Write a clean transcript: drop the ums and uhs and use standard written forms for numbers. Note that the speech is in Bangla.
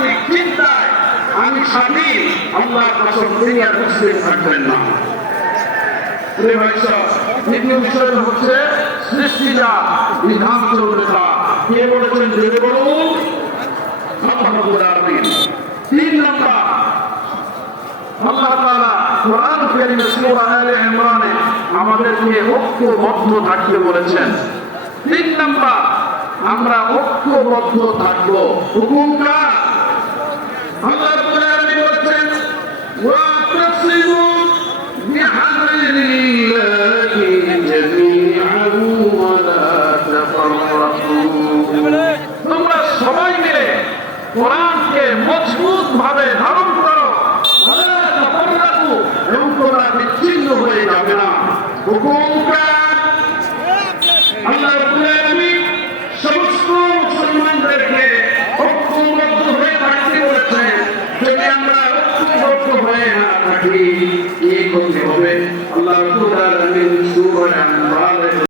রাজনৈতিক চিন্তায় আমি স্বাধীন, আল্লাহর কসম তিনি আর মুসলিম থাকবেন না। দ্বিতীয় বিষয় হচ্ছে সৃষ্টিটা বিধান চলবে তা কে বলেছেন জেনে বলুন, আল্লাহ রাব্বুল আলামিন। 3 নাম্বার, আল্লাহ তাআলা কোরআন কারীমে সূরা আলে ইমরানে আমাদেরকে ঐক্যবদ্ধ থাকতে বলেছেন। 3 নাম্বার, আমরা ঐক্যবদ্ধ থাকব। হুকুম কার? আল্লাহ রাব্বুল আলামিন বলেছেন ওয়াতাসিমু বিহাবলিল্লাহি জামিআন ওয়া লা তাফাররাকু। তোমরা সবাই মিলে কোরআনকে মজবুত ভাবে ধারণ করো, এবং তোমরা বিচ্ছিন্ন হয়ে যাবে না। হুকুম কার? আল্লাহ রাব্বুল আলামিন সমস্ত মুসলমানদেরকে ঐক্যবদ্ধ হয়ে থাকতে বলেছেন। যদি আমরা ঐক্যবদ্ধ হয়ে না থাকি কি করতে হবে? আল্লাহ রাব্বুল আলামিন সূরা